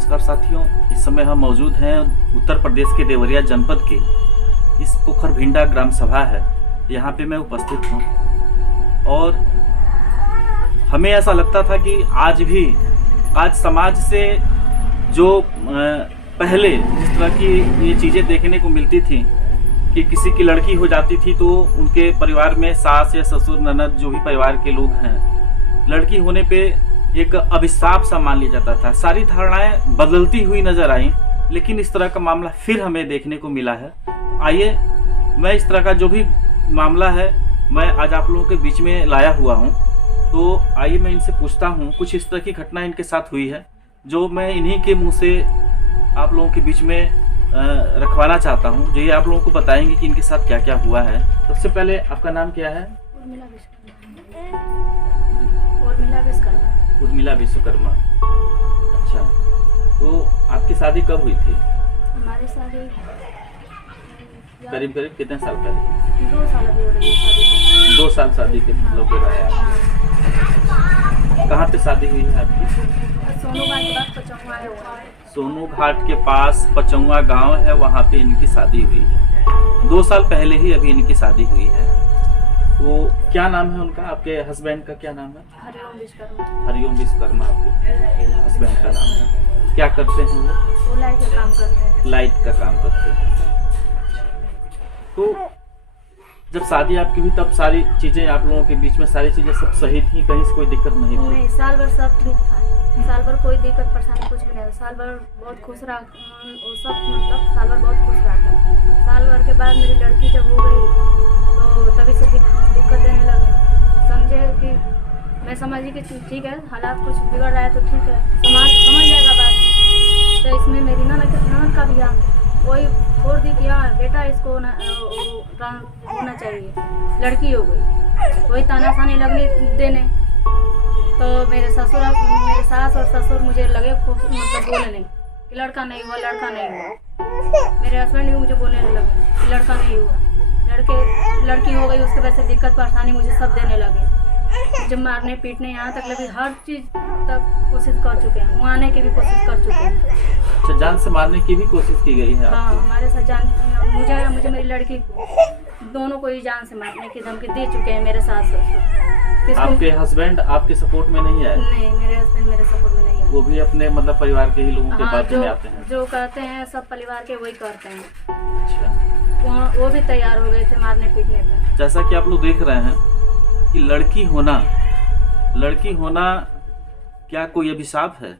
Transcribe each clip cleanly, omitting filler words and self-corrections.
नमस्कार साथियों, इस समय हम मौजूद हैं उत्तर प्रदेश के देवरिया जनपद के इस पोखरभिंडा ग्राम सभा है, यहाँ पे मैं उपस्थित हूँ। और हमें ऐसा लगता था कि आज समाज से जो पहले जिस तरह की ये चीज़ें देखने को मिलती थी कि किसी की लड़की हो जाती थी तो उनके परिवार में सास या ससुर ननद जो भी परिवार के लोग हैं, लड़की होने पे एक अभिशाप सा मान लिया जाता था। सारी धारणाएं बदलती हुई नजर आई, लेकिन इस तरह का मामला फिर हमें देखने को मिला है। आइए, मैं इस तरह का जो भी मामला है मैं आज आप लोगों के बीच में लाया हुआ हूं। तो आइए मैं इनसे पूछता हूं, कुछ इस तरह की घटना इनके साथ हुई है जो मैं इन्हीं के मुंह से आप लोगों के बीच में रखवाना चाहता हूं, जो ये आप लोगों को बताएंगे कि इनके साथ क्या क्या हुआ है। सबसे पहले आपका नाम क्या है? उर्मिला विश्वकर्मा। अच्छा, तो आपकी शादी कब हुई थी? हमारी शादी करीब कितने साल पहले? 2 साल अभी हो रही है शादी को। 2 साल शादी के लोग हो रहा है। कहाँ पे शादी हुई है आपकी? सोनू घाट के पास पचौआ गांव है, वहाँ पे इनकी शादी हुई है। 2 साल पहले ही अभी इनकी शादी हुई है। वो क्या नाम है उनका? आपके हस्बैंड का क्या नाम है? हरिओम विश्वकर्मा आपके हस्बैंड का नाम है। क्या करते हैं वो? लाइट का काम करते हैं। लाइट का काम करते हैं। तो जब शादी आपकी हुई तब सारी चीजें आप लोगों के बीच में सारी चीजें सब सही थी, कहीं से कोई दिक्कत नहीं थी? नहीं, साल भर सब ठीक था। साल भर कोई दिक्कत परेशानी कुछ भी नहीं। साल भर बहुत खुश रहा, वो सब मतलब साल भर बहुत खुश रहा था। साल भर के बाद मेरी लड़की जब हो गई तो तभी से दिक्कत देने लगे। समझे कि मैं समझी कि ठीक है, हालात कुछ बिगड़ रहा है तो ठीक है, समाज समझ जाएगा बाद में। तो इसमें मेरी ननद का भी वही छोड़ दी कि हाँ बेटा इसको होना चाहिए, लड़की हो गई। वही तानाशानी लगने देने। तो मेरे सास और ससुर मुझे लगे मतलब बोलने कि लड़का नहीं हुआ। मेरे हस्बैंड भी मुझे बोलने लगे कि लड़का नहीं हुआ, लड़की हो गई। उसके वजह से दिक्कत परेशानी मुझे सब देने लगे। मुझे मारने पीटने, यहाँ तक लगी हर चीज़ तक कोशिश कर चुके हैं, वहाँ आने की भी कोशिश कर चुके हैं। अच्छा, जान से मारने की भी कोशिश की गई है? हाँ, हमारे साथ जान मुझे मेरी लड़की को दोनों को ही जान से मारने की धमकी दे चुके हैं मेरे सास ससुर। आपके हस्बैंड आपके सपोर्ट में नहीं आए? नहीं, मेरे हस्बैंड मेरे सपोर्ट में नहीं आए। वो भी अपने मतलब परिवार के ही लोगों के बात में आते हैं? जो कहते हैं सब परिवार के वही करते हैं। अच्छा, वो भी तैयार हो गए थे मारने पीटने पर। जैसा कि आप लोग देख रहे हैं कि लड़की होना क्या कोई अभिशाप है?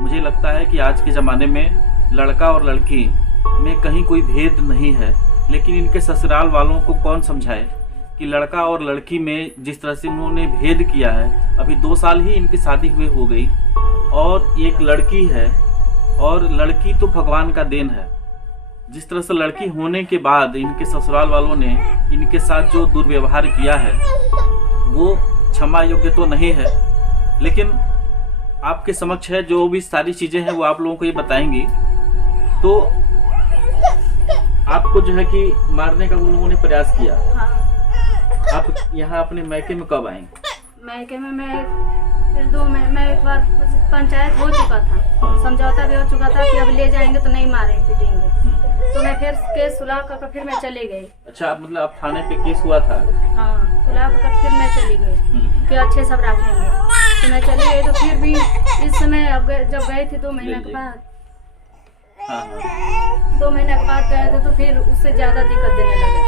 मुझे लगता है कि आज के ज़माने में लड़का और लड़की में कहीं कोई भेद नहीं है, लेकिन इनके ससुराल वालों को कौन समझाए कि लड़का और लड़की में जिस तरह से उन्होंने भेद किया है। अभी 2 साल ही इनकी शादी हुए हो गई और एक लड़की है, और लड़की तो भगवान का देन है। जिस तरह से लड़की होने के बाद इनके ससुराल वालों ने इनके साथ जो दुर्व्यवहार किया है वो क्षमा योग्य तो नहीं है, लेकिन आपके समक्ष है जो भी सारी चीजें हैं वो आप लोगों को ये बताएंगी। तो आपको जो है कि मारने का वो लोगों ने प्रयास किया। हाँ। आप यहाँ अपने मैके में कब आए? मैके में मैं एक बार पंचायत हो चुका था, समझौता भी हो चुका था कि अब ले जाएंगे तो नहीं मारेंगे पीटेंगे। तो मैं फिर केस सुलह कर फिर मैं चली गई। अच्छा, मतलब आप थाने पे केस हुआ था? हाँ, सुलह कर फिर मैं चली गई कि अच्छे सब रखेंगे। तो मैं चली गई। तो फिर भी इस समय जब गई थी 2 महीने के बाद, 2 महीने के बाद गए थे तो फिर उससे ज्यादा दिक्कत देने लगे।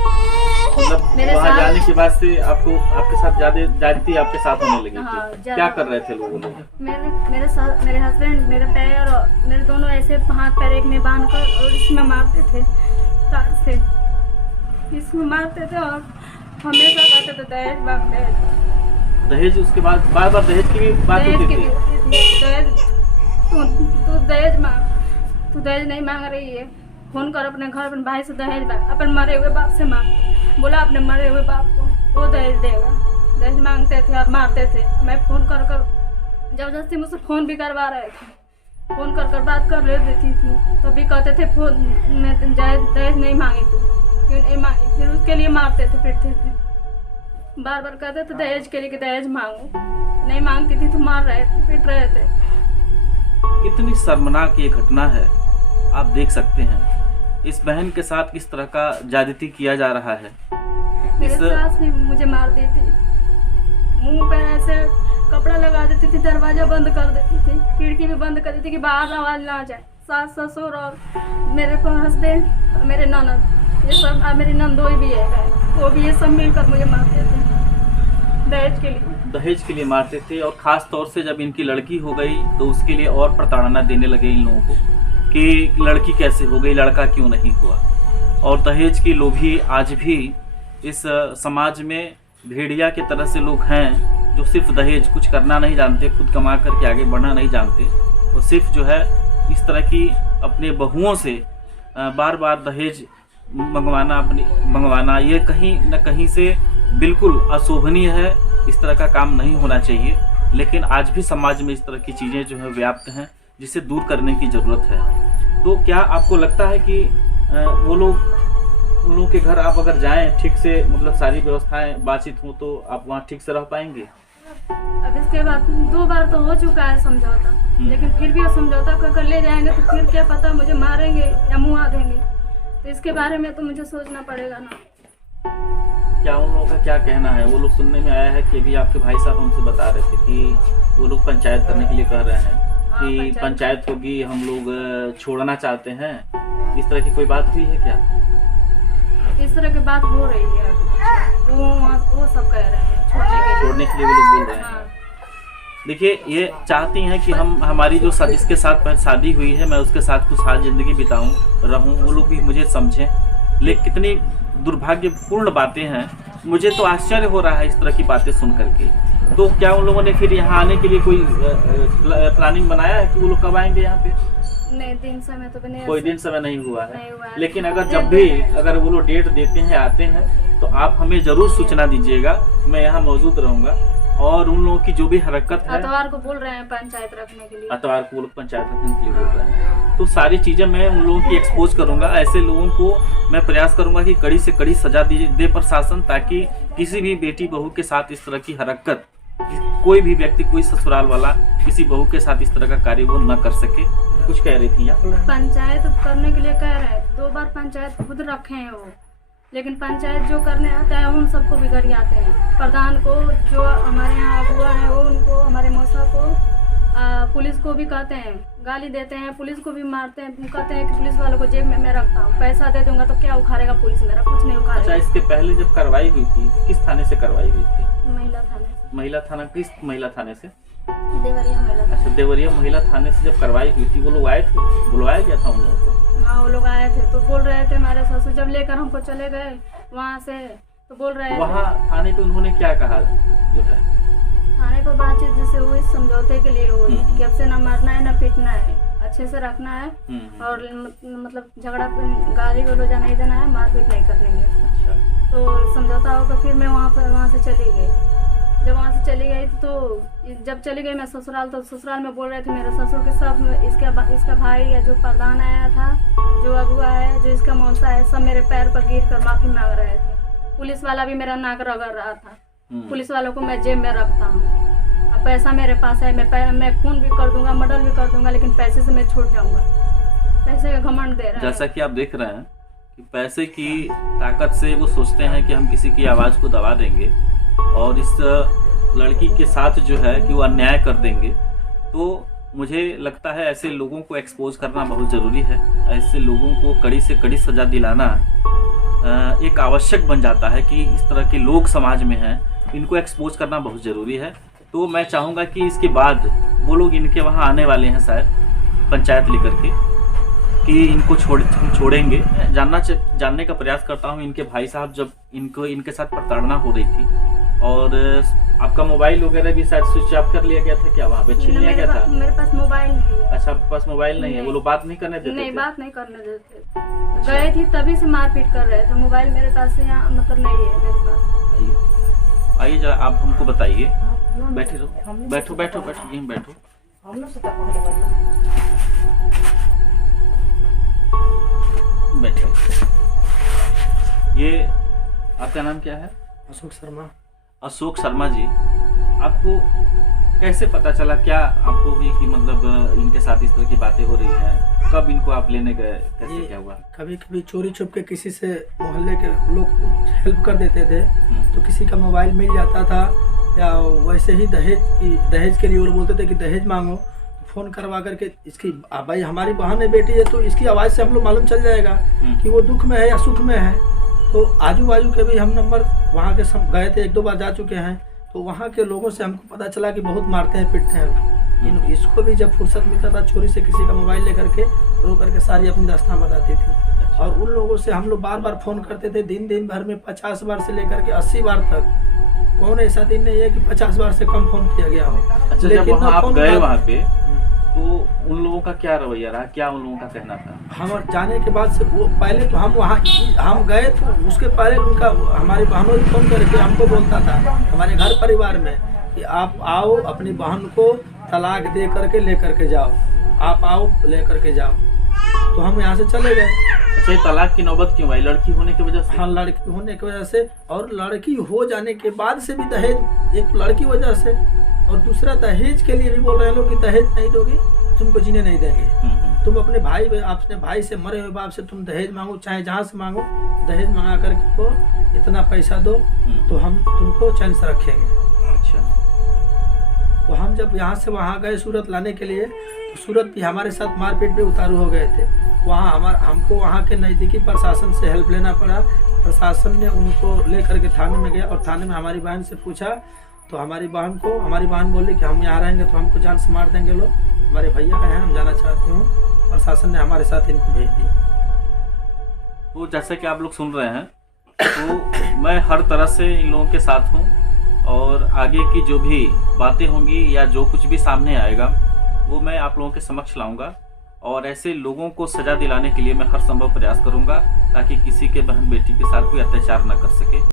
मतलब मेरे वहाँ साथ जाने के बाद से आपके साथ ज्यादती आपके साथ होने लगी? हाँ, क्या कर रहे थे लोग? मेरे हस्बैंड मेरे पैर और मेरे दोनों ऐसे हाथ पैर एक में बांध कर और इसमें मारते थे, तार से इसमें मारते थे और हमेशा कहते थे दहेज मांग दहेज। उसके बाद बार दहेज की भी बात होती थी? दहेज मांग, तू दहेज नहीं मांग रही है, फोन कर अपने घर अपने भाई से दहेज मांग, अपन मरे हुए बाप से मांग। बोला अपने मरे हुए बाप को वो दहेज देगा। दहेज मांगते थे और मारते थे। मैं फोन कर जबरदस्ती मुझसे फोन भी करवा रहे थे, फोन कर बात कर ले देती थी। तो भी कहते थे फोन में दहेज नहीं मांगी तू, क्यों नहीं मांगी? फिर उसके लिए मारते थे, पीटते थे। बार कहते थे दहेज के लिए कि दहेज मांगो, नहीं मांगती थी तो मार रहे थे, पीट रहे थे। कितनी शर्मनाक ये घटना है, आप देख सकते हैं इस बहन के साथ किस तरह का ज्यादती किया जा रहा है। मेरे सास भी मुझे मारती थी, मुंह पर ऐसे कपड़ा लगा देती थी, दरवाजा बंद कर देती थी, खिड़की भी बंद कर देती थी कि बाहर आवाज ना जाए। सास ससुर और मेरे हस्बैंड, मेरे ननद, ये सब, मेरी नंदोई भी है, वो भी, ये सब मिलकर मुझे मारते थे दहेज के लिए मारते थे। और ख़ास तौर से जब इनकी लड़की हो गई तो उसके लिए और प्रताड़ना देने लगे इन लोगों को कि लड़की कैसे हो गई, लड़का क्यों नहीं हुआ। और दहेज की लोभी आज भी इस समाज में भेड़िया की तरह से लोग हैं जो सिर्फ दहेज, कुछ करना नहीं जानते, खुद कमा करके आगे बढ़ना नहीं जानते, और सिर्फ जो है इस तरह की अपने बहुओं से बार बार दहेज मंगवाना ये कहीं न कहीं से बिल्कुल अशोभनीय है। इस तरह का काम नहीं होना चाहिए, लेकिन आज भी समाज में इस तरह की चीज़ें जो है व्याप्त हैं, जिसे दूर करने की ज़रूरत है। तो क्या आपको लगता है कि वो लोग, उन लोगों के घर आप अगर जाएं, ठीक से मतलब सारी व्यवस्थाएं बातचीत हो, तो आप वहाँ ठीक से रह पाएंगे? अब इसके बाद 2 बार तो हो चुका है समझौता, लेकिन फिर भी समझौता कर ले जाएंगे तो फिर क्या पता मुझे मारेंगे या मुँह देंगे, तो इसके बारे में तो मुझे सोचना पड़ेगा ना। क्या उन लोगों का क्या कहना है? वो लोग, सुनने में आया है कि अभी आपके भाई साहब हमसे बता रहे थे कि वो लोग पंचायत करने के लिए कह रहे हैं कि पंचायत होगी, हम लोग छोड़ना चाहते हैं। इस तरह की कोई बात हुई है क्या? इस तरह की बात हो रही है, वो सब कह रहे हैं छोड़ने के लिए वो लोग बोल रहे हैं। देखिए, ये चाहती हैं कि हम, हमारी जो जिसके साथ शादी हुई है, मैं उसके साथ खुशहाल जिंदगी बिताऊं, रहूं, वो लोग भी मुझे समझें। लेकिन कितनी दुर्भाग्यपूर्ण बातें हैं। मुझे तो आश्चर्य हो रहा है इस तरह की बातें सुन करके। तो क्या उन लोगों ने फिर यहाँ आने के लिए कोई प्लानिंग बनाया है कि वो लोग कब आएंगे यहाँ पे? नहीं, दिन समय तो नहीं, कोई दिन समय नहीं हुआ है। लेकिन अगर जब भी अगर वो लोग डेट देते हैं, आते हैं, तो आप हमें जरूर सूचना दीजिएगा, मैं यहाँ मौजूद रहूंगा। और उन लोगों की जो भी हरकत है, अतवार को बोल रहे हैं पंचायत रखने के लिए, अतवार को वो लोग पंचायत रखने के लिए बोल रहे हैं, तो सारी चीजें मैं उन लोगों की एक्सपोज करूंगा। ऐसे लोगों को मैं प्रयास करूंगा कि कड़ी से कड़ी सजा दे प्रशासन, ताकि किसी भी बेटी बहू के साथ इस तरह की हरकत, कोई भी व्यक्ति, कोई ससुराल वाला किसी बहू के साथ इस तरह का कार्य वो न कर सके। कुछ कह रही थी आप? पंचायत करने के लिए कह रहे हैं, 2 बार पंचायत खुद रखे हैं वो, लेकिन पंचायत जो करने आता है उन सबको बिगड़ आते हैं। प्रधान को, जो हमारे यहाँ अगुआ है, वो उनको, हमारे मौसा को, पुलिस को भी कहते हैं, गाली देते हैं, पुलिस को भी मारते हैं, कहते हैं कि पुलिस वालों को जेब में मैं रखता हूँ, पैसा दे दूंगा तो क्या उखाड़ेगा पुलिस, मेरा कुछ नहीं उखाड़ेगा। अच्छा, इसके पहले जब कार्रवाई हुई थी तो किस थाने से कार्रवाई हुई थी? महिला थाने। महिला थाना? किस महिला थाने से? देवरिया महिला। अच्छा, देवरिया महिला थाने से जब कार्रवाई हुई थी, वो लोग आए थे, बुलवाया गया था उन लोगों को? हाँ, वो लोग आए थे, तो बोल रहे थे, हमारे ससुर जब लेकर हमको चले गए वहाँ से, तो बोल रहे थे वहाँ थाने पे उन्होंने क्या कहा? जो है थाने पर बातचीत जैसे हुई, समझौते के लिए हुई कि अब से ना मारना है ना पीटना है, अच्छे से रखना है, और मतलब झगड़ा, गाली गलौजा नहीं देना है, मारपीट नहीं करनी है। अच्छा। तो समझौता होकर फिर मैं वहाँ से चली गई। जब वहाँ से चली गई तो जब चली गई मैं ससुराल, तो ससुराल में बोल रहे थे मेरे ससुर के सब, इसका भाई या जो प्रधान आया था, जो अगुआ है, जो इसका मौसा है, सब मेरे पैर पर गिर कर माफी मांग रहे थे। पुलिस वाला भी मेरा नाक रगड़ रहा था। पुलिस वालों को मैं जेब में रखता हूँ, अब पैसा मेरे पास है, मैं खून भी कर दूंगा, मर्डर भी कर दूंगा, लेकिन पैसे से मैं छूट जाऊंगा। पैसे का घमंड दे रहा है। जैसा कि आप देख रहे हैं कि पैसे की ताकत से वो सोचते हैं कि हम किसी की आवाज़ को दबा देंगे और इस लड़की के साथ जो है कि वो अन्याय कर देंगे। तो मुझे लगता है ऐसे लोगों को एक्सपोज करना बहुत ज़रूरी है। ऐसे लोगों को कड़ी से कड़ी सज़ा दिलाना एक आवश्यक बन जाता है कि इस तरह के लोग समाज में हैं, इनको एक्सपोज करना बहुत ज़रूरी है। तो मैं चाहूँगा कि इसके बाद वो लोग इनके वहाँ आने वाले हैं शायद पंचायत लेकर के, कि इनको छोड़ेंगे। जानने का प्रयास करता हूँ इनके भाई साहब, जब इनके साथ प्रताड़ना हो रही थी और आपका मोबाइल वगैरह भी शायद स्विच ऑफ कर लिया गया था, क्या वहाँ पे छीन लिया गया था? मेरे पास मोबाइल नहीं है। अच्छा, आपके पास मोबाइल नहीं है? वो लोग बात नहीं करने देते? नहीं, बात नहीं करने देते। गए थी तभी से मारपीट कर रहे थे। मोबाइल मेरे पास यहाँ मतलब नहीं है मेरे पास। आइए जरा आप हमको बताइए। बैठे रहो, बैठो बैठो बैठो, यहीं बैठो। बैठो। ये आपका नाम क्या है? अशोक शर्मा। अशोक शर्मा जी, आपको कैसे पता चला, क्या आपको हुई कि मतलब इनके साथ इस तरह की बातें हो रही हैं? कब इनको आप लेने गए, कैसे क्या हुआ? कभी कभी चोरी छुप के किसी से मोहल्ले के लोग हेल्प कर देते थे, तो किसी का मोबाइल मिल जाता था, या वैसे ही दहेज के लिए वो बोलते थे कि दहेज मांगो, फ़ोन करवा करके इसकी भाई हमारी बहन है, बेटी है, तो इसकी आवाज़ से हम लोग मालूम चल जाएगा कि वो दुख में है या सुख में है। तो आजू बाजू के भी हम नंबर वहाँ के गए थे, 1-2 बार जा चुके हैं, तो वहाँ के लोगों से हमको पता चला कि बहुत मारते हैं पीटते हैं। इसको भी जब फुर्सत मिलता था चोरी से किसी का मोबाइल ले करके रो करके सारी अपनी दास्तान बताती थी। और उन लोगों से हम लोग बार बार फ़ोन करते थे, दिन भर में 50 बार से लेकर के 80 बार तक। कौन ऐसा दिन नहीं है कि 50 बार से कम फ़ोन किया गया हो। अच्छा, जब वहाँ आप गए वहाँ पे तो उन लोगों का क्या रवैया रहा, क्या उन लोगों का कहना था? हम जाने के बाद से वो पहले तो हम गए, तो उसके पहले उनका हमारी बहनों ने फ़ोन करके हमको बोलता था हमारे घर परिवार में कि आप आओ, अपनी बहन को तलाक दे करके ले करके जाओ, आप आओ ले करके जाओ। तो हम यहाँ से चले गए। अच्छा, तलाक की नौबत क्यों आई? लड़की होने की वजह से? हाँ, लड़की होने की वजह से, और लड़की हो जाने के बाद से भी दहेज, एक लड़की वजह से, और दूसरा दहेज के लिए भी बोल रहे हैं लोग कि दहेज नहीं दोगी तुमको जीने नहीं देंगे। तुम अपने भाई से मरे हुए बाप से तुम दहेज मांगो, चाहे जहाँ से मांगो, दहेज मंगा करके तो इतना पैसा दो तो हम तुमको चैन से रखेंगे। अच्छा। तो हम जब यहाँ से वहाँ गए सूरत लाने के लिए, तो सूरत भी हमारे साथ मारपीट पे उतारू हो गए थे। वहाँ हमको वहाँ के नज़दीकी प्रशासन से हेल्प लेना पड़ा। प्रशासन ने उनको ले करके थाने में गया, और थाने में हमारी बहन से पूछा, तो हमारी बहन बोली कि हम यहाँ रहेंगे तो हमको जान से मार देंगे लोग, हमारे भैया का है, हम जाना चाहती हूँ। प्रशासन ने हमारे साथ इनको भेज दिया। तो जैसे कि आप लोग सुन रहे हैं, तो मैं हर तरह से इन लोगों के साथ हूँ, और आगे की जो भी बातें होंगी या जो कुछ भी सामने आएगा वो मैं आप लोगों के समक्ष लाऊंगा, और ऐसे लोगों को सज़ा दिलाने के लिए मैं हर संभव प्रयास करूंगा ताकि किसी के बहन बेटी के साथ कोई अत्याचार न कर सके।